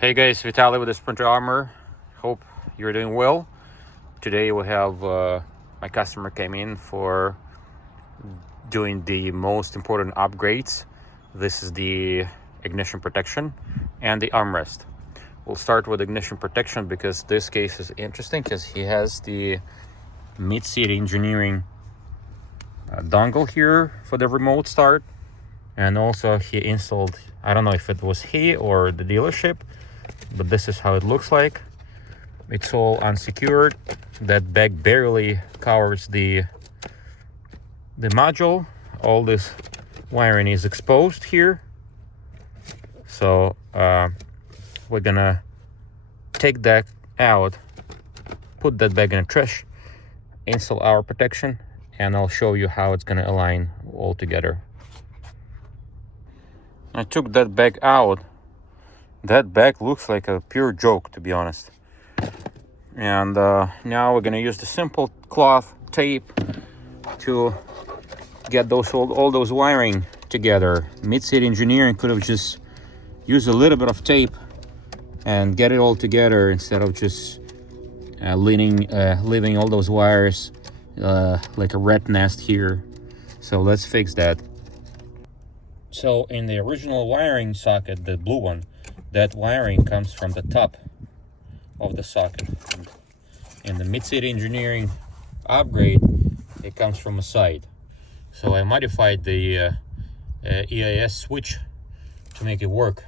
Hey guys, Vitaly with the Sprinter Armor. Hope you're doing well. Today we have my customer came in for doing the most important upgrades. This is the ignition protection and the armrest. We'll start with ignition protection because this case is interesting because he has the mid-seat engineering dongle here for the remote start, and also he installed, I don't know if it was he or the dealership, but this is how it looks like. It's all unsecured. That bag barely covers the module. All this wiring is exposed here, so we're gonna take that out, put that bag in a trash, install our protection, and I'll show you how it's gonna align all together. I took that bag out. That bag looks like a pure joke, to be honest. And now we're gonna use the simple cloth tape to get all those wiring together. Mid-seat engineering could have just used a little bit of tape and get it all together instead of just leaving all those wires like a rat nest here. So let's fix that. So in the original wiring socket, the blue one, that wiring comes from the top of the socket. In the mid-seat engineering upgrade, it comes from a side. So I modified the EIS switch to make it work,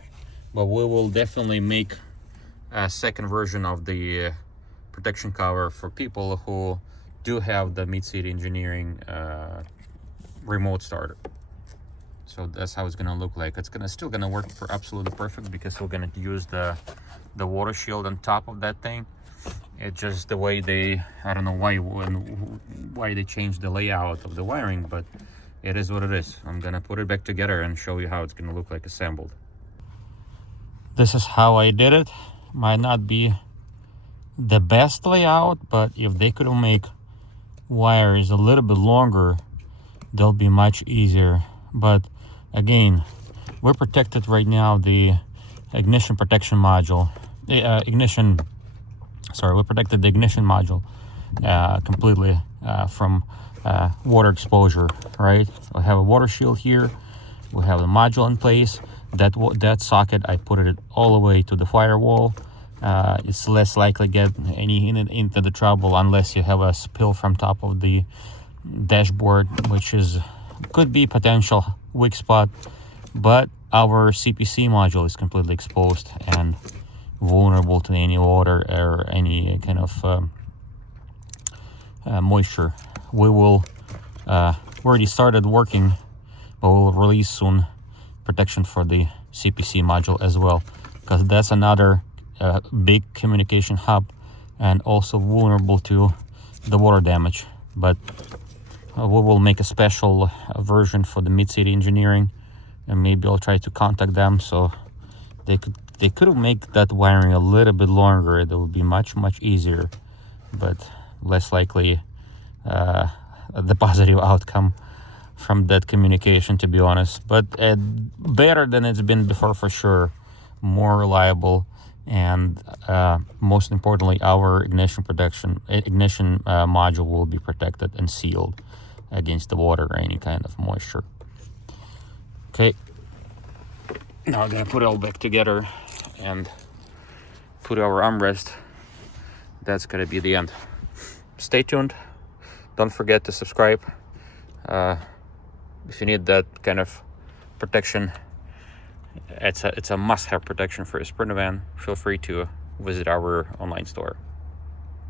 but we will definitely make a second version of the protection cover for people who do have the mid-seat engineering remote starter. So that's how it's gonna look like. It's still gonna work for absolutely perfect because we're gonna use the water shield on top of that thing. It's just the way I don't know why they changed the layout of the wiring, but it is what it is. I'm gonna put it back together and show you how it's gonna look like assembled. This is how I did it. Might not be the best layout, but if they could make wires a little bit longer, they'll be much easier. But again, we're protected right now. The ignition protection module, we protected the ignition module completely from water exposure, right? We have a water shield here. We have the module in place. That socket, I put it all the way to the firewall. It's less likely to get into the trouble unless you have a spill from top of the dashboard, which could be potential weak spot. But our CPC module is completely exposed and vulnerable to any water or any kind of moisture. We will already started working, but we'll release soon protection for the CPC module as well, because that's another big communication hub and also vulnerable to the water damage. But we will make a special version for the mid-seat engineering, and maybe I'll try to contact them so they could make that wiring a little bit longer. It will be much easier, but less likely the positive outcome from that communication, to be honest. But better than it's been before for sure, more reliable, and most importantly, our ignition module will be protected and sealed against the water or any kind of moisture. Okay, now I'm gonna put it all back together and put our armrest. That's gonna be the end. Stay tuned. Don't forget to subscribe. If you need that kind of protection, it's a must-have protection for a Sprinter van, feel free to visit our online store.